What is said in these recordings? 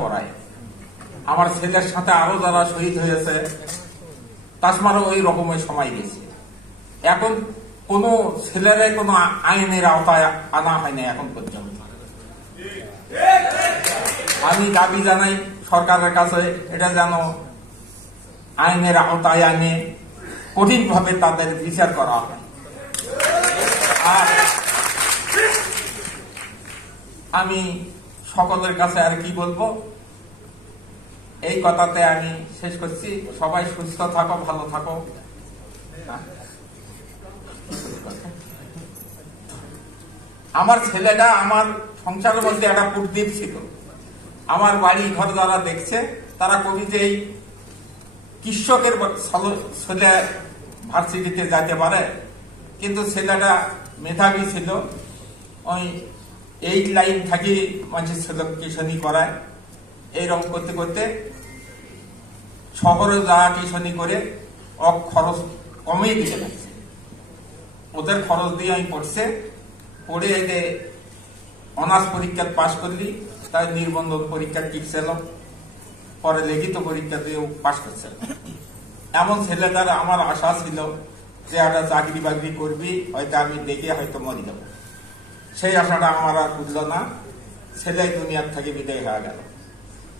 পড়ায়। আমার ছেলের সাথে আরো যারা শহীদ হয়েছে তাসমারও ওই রকমের সময় গেছে। এখন কোন ছেলেরা কোন আইনের আওতায় আনা হয়নি এখন পর্যন্ত। আমি দাবি জানাই সরকারের কাছে এটা যেন আইনের আওতায় আনে কঠিন ভাবে তাদের বিচার করা হয়। আর আমি সকলের কাছে আর কি বলবো, এই কথাতে আমি শেষ করছি। সবাই সুস্থ থাকো, ভালো থাকো। আমার ছেলেটা আমার সংসারের মধ্যে একটা কুটদ্বীপ ছিল। আমার বাড়ি ঘর যারা দেখছে তারা কবি যে এই কৃষকের ছেলে ভার্সিটিতে যেতে পারে, কিন্তু ছেলেটা মেধাবী ছিল। ওই 8 লাইন থাকি মানুষের ছেলে টিউশনি করায়। এইরকম করতে করতে শহরে যাওয়া টিউশনি করে খরচ কমিয়ে দিতে লাগছে। ওদের খরচ দিয়ে আমি পড়ছে, পড়ে এতে অনার্স পরীক্ষা পাশ করলি, তাই নির্বন্ধন পরীক্ষা টিকছিল, পরে লিখিত পরীক্ষা দিয়েও পাশ করছে। এমন ছেলেটার আমার আশা ছিল যে একটা চাকরি বাকরি করবি, হয়তো আমি দেখে হয়তো মরে যাব। সেই আশাটা আমার আর বুঝল না। ছেলে দুনিয়ার থেকে বিদায় হয়ে গেল।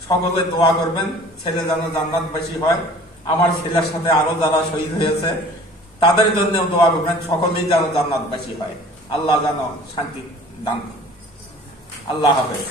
সকলে দোয়া করবেন ছেলে যেন জান্নাতবাসী হয়। আমার ছেলের সাথে আরো যারা শহীদ হয়েছে তাদের জন্য দোয়া করবেন, সকলেই যেন জান্নাতবাসী হয়। আল্লাহ যেন শান্তি দান। আল্লাহ হাফেজ।